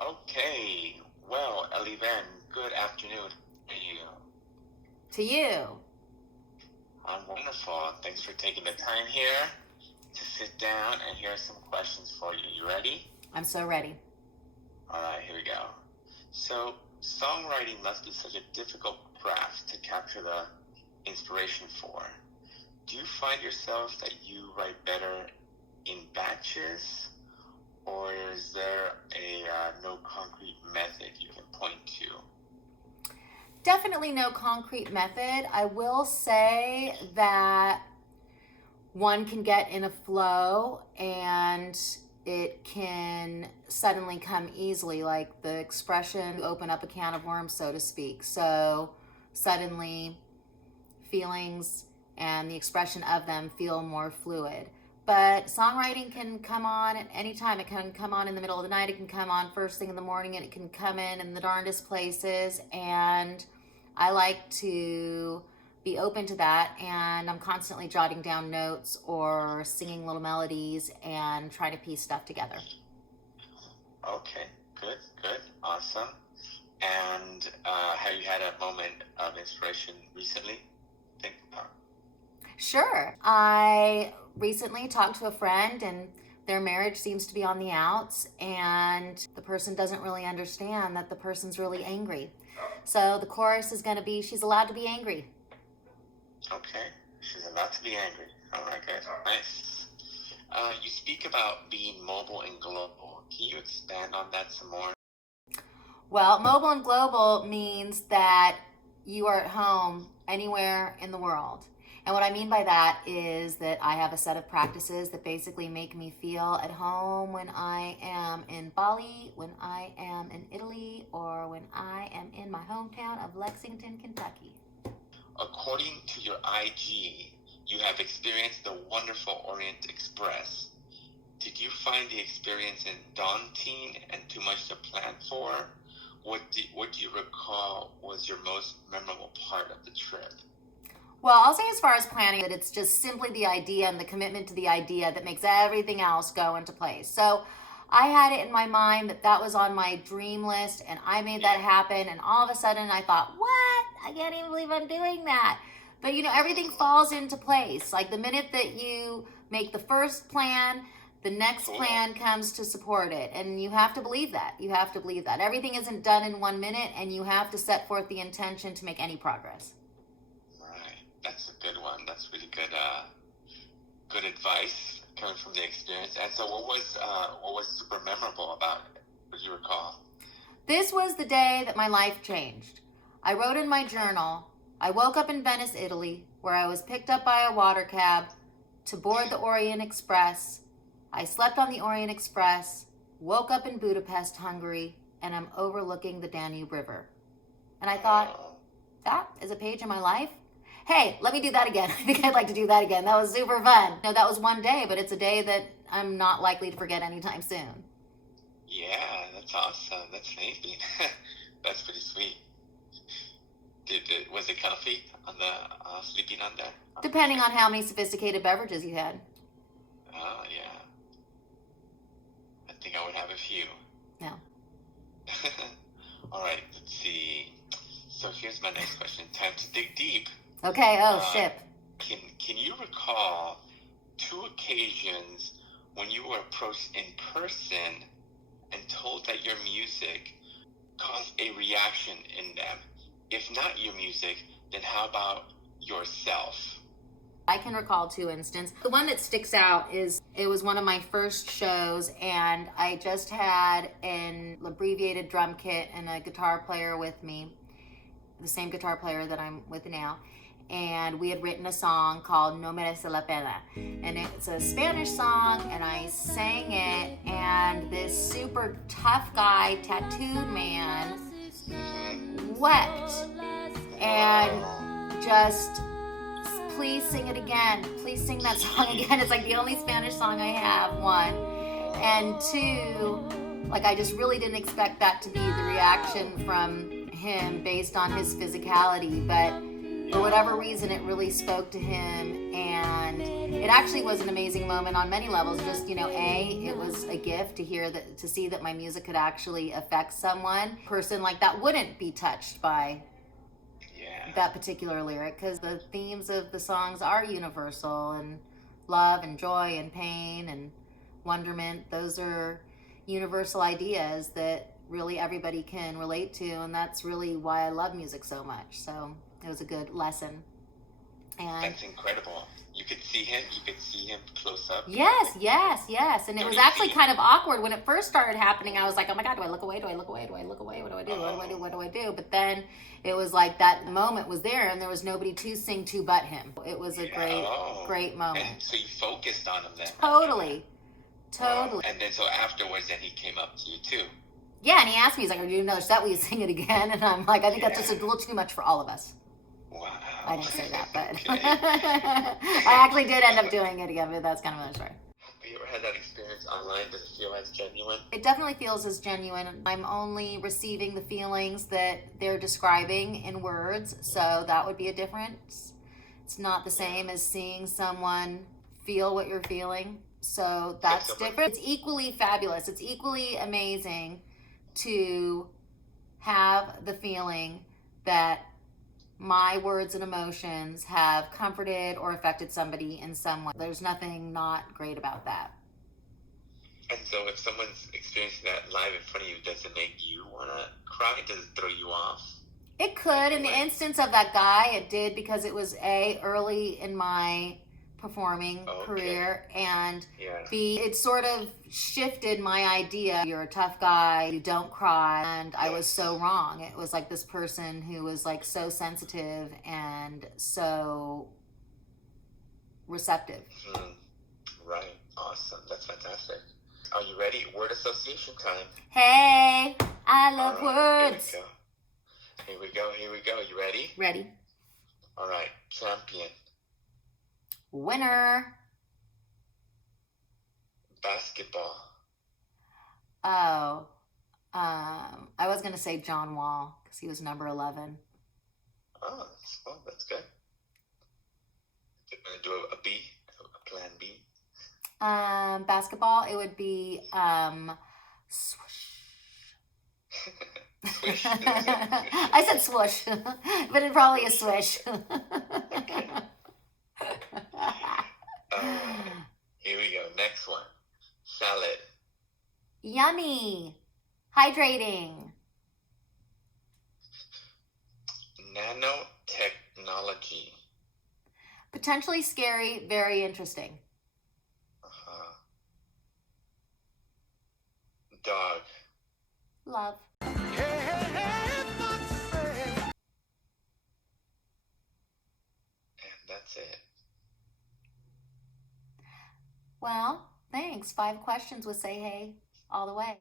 Okay, well, ellee ven, good afternoon to you. To you. I'm wonderful. Thanks for taking the time here to sit down and hear some questions for you. You ready? I'm so ready. All right, here we go. So, songwriting must be such a difficult craft to capture the inspiration for. Do you find yourself that you write better in batches, or is there a no concrete method you can point to? Definitely no concrete method. I will say that one can get in a flow and it can suddenly come easily, like the expression open up a can of worms, so to speak. So suddenly feelings and the expression of them feel more fluid. But songwriting can come on at any time. It can come on in the middle of the night. It can come on first thing in the morning, and it can come in the darndest places. And I like to be open to that. And I'm constantly jotting down notes or singing little melodies and trying to piece stuff together. Okay, good, awesome. And have you had a moment of inspiration recently? Think about. Sure. I recently talked to a friend and their marriage seems to be on the outs, and the person doesn't really understand that the person's really angry. So the chorus is going to be, she's allowed to be angry. Okay, she's allowed to be angry. All right, guys, nice. You speak about being mobile and global. Can you expand on that some more? Well, mobile and global means that you are at home anywhere in the world. And what I mean by that is that I have a set of practices that basically make me feel at home when I am in Bali, when I am in Italy, or when I am in my hometown of Lexington, Kentucky. According to your IG, you have experienced the wonderful Orient Express. Did you find the experience daunting and too much to plan for? What do you recall was your most memorable part of the trip? Well, I'll say as far as planning that it's just simply the idea and the commitment to the idea that makes everything else go into place. So I had it in my mind that was on my dream list, and I made that happen, and all of a sudden I thought, what? I can't even believe I'm doing that. But everything falls into place. Like the minute that you make the first plan, the next plan comes to support it. And you have to believe that. You have to believe that. Everything isn't done in 1 minute, and you have to set forth the intention to make any progress. That's a good one. That's really good advice coming from the experience. And so, what was super memorable about it? What do you recall? This was the day that my life changed. I wrote in my journal, I woke up in Venice, Italy, where I was picked up by a water cab to board the Orient Express. I slept on the Orient Express, woke up in Budapest, Hungary, and I'm overlooking the Danube River. And I thought, that is a page in my life. Hey, let me do that again. I think I'd like to do that again. That was super fun. No, that was one day, but it's a day that I'm not likely to forget anytime soon. Yeah, that's awesome. That's amazing. That's pretty sweet. Was it comfy on the sleeping on there? Depending on how many sophisticated beverages you had. Oh, yeah. I think I would have a few. No. All right, let's see. So here's my next question. Time to dig deep. Okay, ship. Can you recall 2 occasions when you were approached in person and told that your music caused a reaction in them? If not your music, then how about yourself? I can recall 2 instances. The one that sticks out is it was one of my first shows, and I just had an abbreviated drum kit and a guitar player with me, the same guitar player that I'm with now. And we had written a song called No Merece la Pena. And it's a Spanish song, and I sang it, and this super tough guy, tattooed man, wept and just, please sing it again. Please sing that song again. It's like the only Spanish song I have, 1. And 2, like I just really didn't expect that to be the reaction from him based on his physicality, but For whatever reason, it really spoke to him, and it actually was an amazing moment on many levels. Just, it was a gift to hear that, to see that my music could actually affect someone. A person like that wouldn't be touched by that particular lyric, because the themes of the songs are universal, and love and joy and pain and wonderment. Those are universal ideas that really everybody can relate to, and that's really why I love music so much. So it was a good lesson. And that's incredible. You could see him close up. Yes. And it was actually kind of awkward when it first started happening. I was like, oh my God, do I look away? Do I look away? Do I look away? What do I do? What do I do? But then it was like that moment was there, and there was nobody to sing to but him. It was a great moment. And so you focused on him then. Totally. And then so afterwards, then he came up to you too. Yeah, and he asked me, he's like, are you doing another set? Will you sing it again? And I'm like, I think that's just a little too much for all of us. Wow. I didn't say that, but I actually did end up doing it again, but that's kind of another story. Have you ever had that experience online? Does it feel as genuine? It definitely feels as genuine. I'm only receiving the feelings that they're describing in words, so that would be a difference. It's not the same as seeing someone feel what you're feeling, so that's different. It's equally fabulous. It's equally amazing to have the feeling that my words and emotions have comforted or affected somebody in some way. There's nothing not great about that. And so if someone's experiencing that live in front of you, does it make you want to cry? Does it throw you off? It could. In the instance of that guy, it did, because it was early in my performing career, and it sort of shifted my idea. You're a tough guy, you don't cry, and I was so wrong. It was like this person who was like so sensitive and so receptive. Right. Awesome. That's fantastic. Are you ready? Word association time. Hey, I love words. Here we go. You ready? Ready. All right. Champion. Winner. Basketball. I was going to say John Wall, because he was number 11. Oh, that's good. You're going to do a B, a plan B? Basketball, it would be swoosh. Swish? I said swoosh, but it probably is swish. Okay. Here we go. Next one. Salad. Yummy. Hydrating. Nanotechnology. Potentially scary, very interesting. Dog. Love. And that's it. Well, thanks. 5 questions with Say Hey all the way.